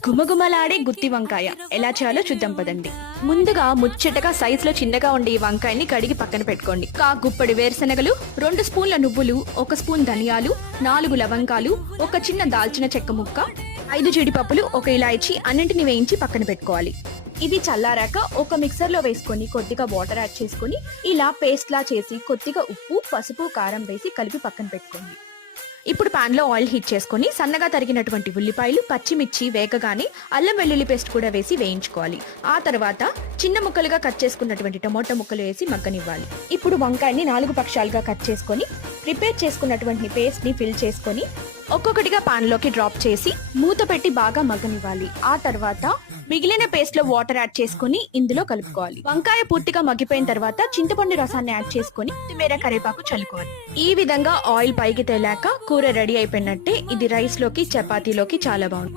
గుమగుమలాడే గుత్తి వంకాయ ఎలా చేయాలో చూద్దాం పదండి. ముందుగా ముచ్చటగా సైజులో చిన్నగా ఉండే ఈ వంకాయని కడిగి పక్కన పెట్టుకోండి. గుప్పడి వేరుశనగలు, 2 స్పూన్ల నువ్వులు, 1 స్పూన్ ధనియాలు, 4 లవంగాలు, ఒక చిన్న దాల్చిన చెక్క ముక్క, 5 జీడిపప్పులు, 1 ఇలాయచి అన్నింటిని వేయించి పక్కన పెట్టుకోవాలి. ఇది చల్లారాక ఒక మిక్సర్ లో వేసుకొని కొద్దిగా వాటర్ యాడ్ చేసుకొని ఇలా పేస్ట్ లా చేసి కొద్దిగా ఉప్పు, పసుపు, కారం వేసి కలిపి పక్కన పెట్టుకోండి. ఇప్పుడు పాన్ లో ఆయిల్ హీట్ చేసుకొని సన్నగా తరిగినటువంటి ఉల్లిపాయలు, పచ్చిమిర్చి వేగగానే అల్లం వెల్లుల్లి పేస్ట్ కూడా వేసి వేయించుకోవాలి. ఆ తర్వాత చిన్న ముక్కలుగా కట్ చేసుకున్నటువంటి టమోటా ముక్కలు వేసి మగ్గనివ్వాలి. ఇప్పుడు వంకాయని 4 పక్షాలుగా కట్ చేసుకొని ప్రిపేర్ చేసుకున్నటువంటి పేస్ట్ ని ఫిల్ చేసుకొని ఒక్కొక్కటిగా పాన్ లోకి డ్రాప్ చేసి మూత పెట్టి బాగా మగ్గనివ్వాలి. ఆ తర్వాత మిగిలిన పేస్ట్ లో వాటర్ యాడ్ చేసుకుని ఇందులో కలుపుకోవాలి. వంకాయ పూర్తిగా మగ్గిపోయిన తర్వాత చింతపండు రసాన్ని యాడ్ చేసుకుని కొత్తిమీర, కరివేపాకు చల్లుకోవాలి. ఈ విధంగా ఆయిల్ పైకి తేలాక కూర రెడీ అయిపోయినట్టే. ఇది రైస్ లోకి, చపాతీలోకి చాలా బాగుంటుంది.